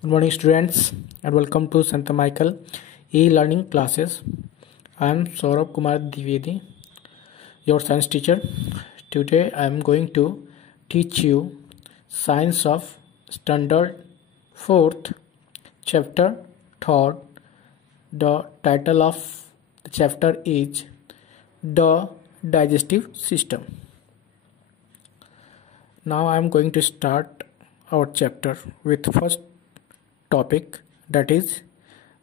Good morning, students, and welcome to Santa Michael e-learning classes. I am Saurabh Kumar Dwivedi, your science teacher. Today, I am going to teach you Science of Standard 4th, Chapter 3rd. The title of the chapter is The Digestive System. Now, I am going to start our chapter with first topic, that is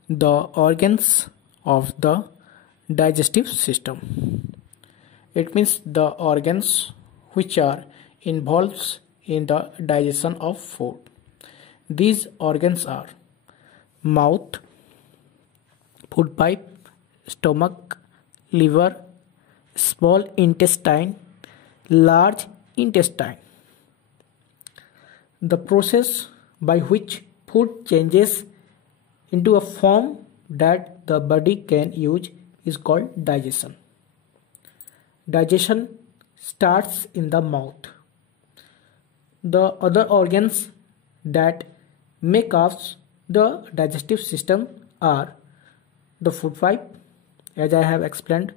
the organs of the digestive system. It means the organs which are involved in the digestion of food. These organs are mouth, food pipe, stomach, liver, small intestine, large intestine. The process by which food changes into a form that the body can use is called digestion. Digestion starts in the mouth. The other organs that make up the digestive system are the food pipe, as I have explained,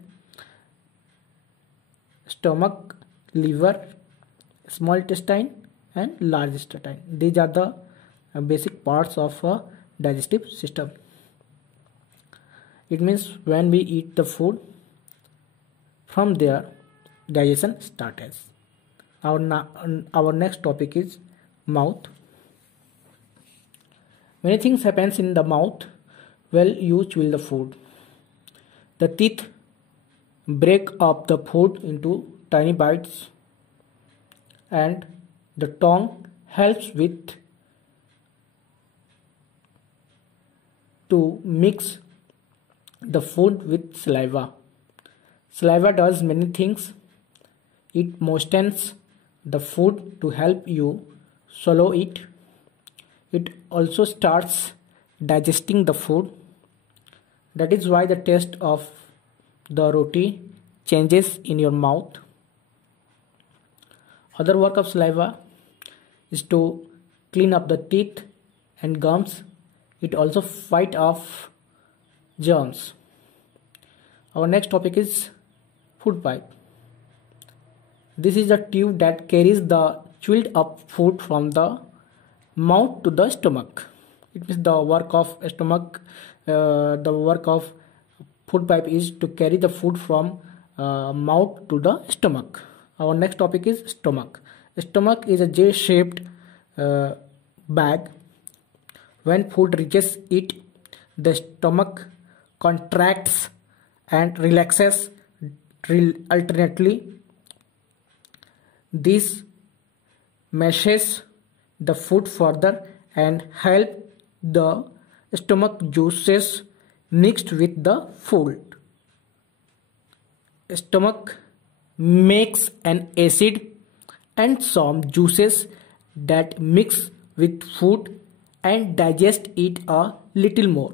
stomach, liver, small intestine and large intestine. These are the basic parts of a digestive system. It means when we eat the food, from there digestion starts. Our next topic is mouth. Many things happens in the mouth while you chew the food. The teeth break up the food into tiny bites, and the tongue helps with to mix the food with saliva. Saliva does many things. It moistens the food to help you swallow it. It also starts digesting the food. That is why the taste of the roti changes in your mouth. Other work of saliva is to clean up the teeth and gums. It also fight off germs. Our next topic is food pipe. This is a tube that carries the chewed up food from the mouth to the stomach. It means the work of stomach, the work of food pipe is to carry the food from mouth to the stomach. Our next topic is stomach. Stomach is a J-shaped bag. When food reaches it, the stomach contracts and relaxes alternately. This meshes the food further and help the stomach juices mixed with the food. Stomach makes an acid and some juices that mix with food and digest it a little more.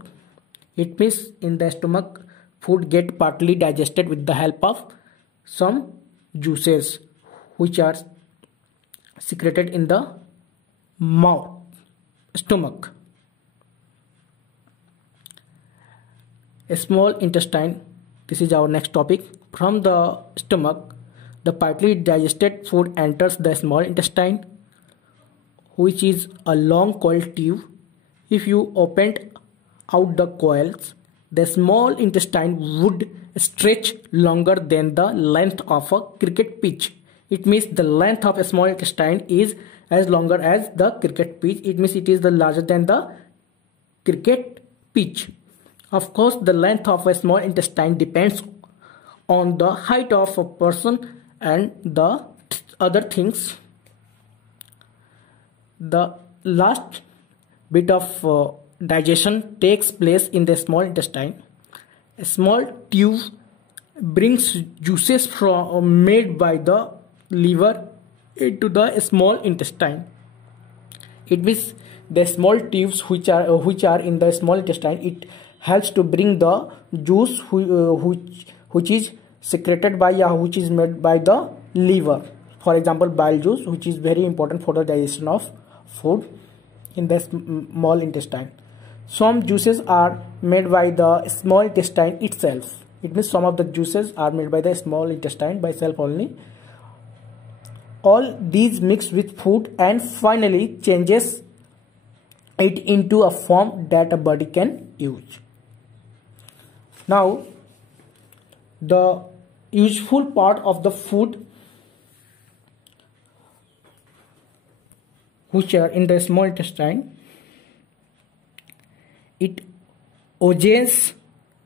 It means in the stomach food get partly digested with the help of some juices which are secreted in the stomach. A small intestine, this is our next topic. From the stomach, the partly digested food enters the small intestine, which is a long coiled tube. If you opened out the coils, the small intestine would stretch longer than the length of a cricket pitch. It means the length of a small intestine is as longer as the cricket pitch. It means it is the larger than the cricket pitch. Of course, the length of a small intestine depends on the height of a person and the other things. The last bit of digestion takes place in the small intestine. A small tube brings juices made by the liver into the small intestine. It means the small tubes which are in the small intestine, it helps to bring the juice which is secreted by which is made by the liver. For example, bile juice, which is very important for the digestion of food. in the small intestine. Some juices are made by the small intestine itself. It means some of the juices are made by the small intestine by itself only. All these mix with food and finally changes it into a form that a body can use. Now, the useful part of the food which are in the small intestine, it oozes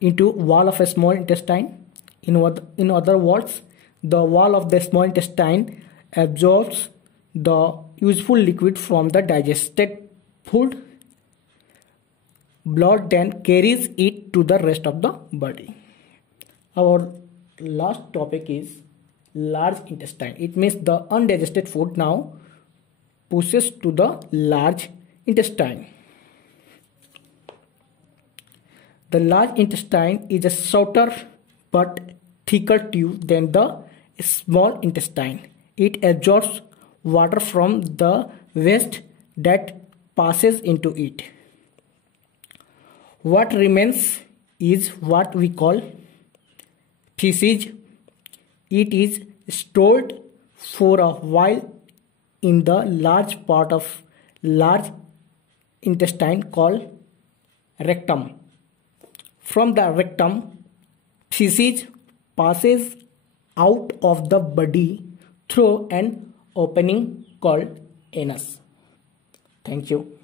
into wall of a small intestine. In other words, the wall of the small intestine absorbs the useful liquid from the digested food. Blood then carries it to the rest of the body. Our last topic is large intestine. It means the undigested food now pushes to the large intestine. The large intestine is a shorter but thicker tube than the small intestine. It absorbs water from the waste that passes into it. What remains is what we call feces. It is stored for a while in the large part of large intestine called rectum. From the rectum, feces passes out of the body through an opening called anus. Thank you.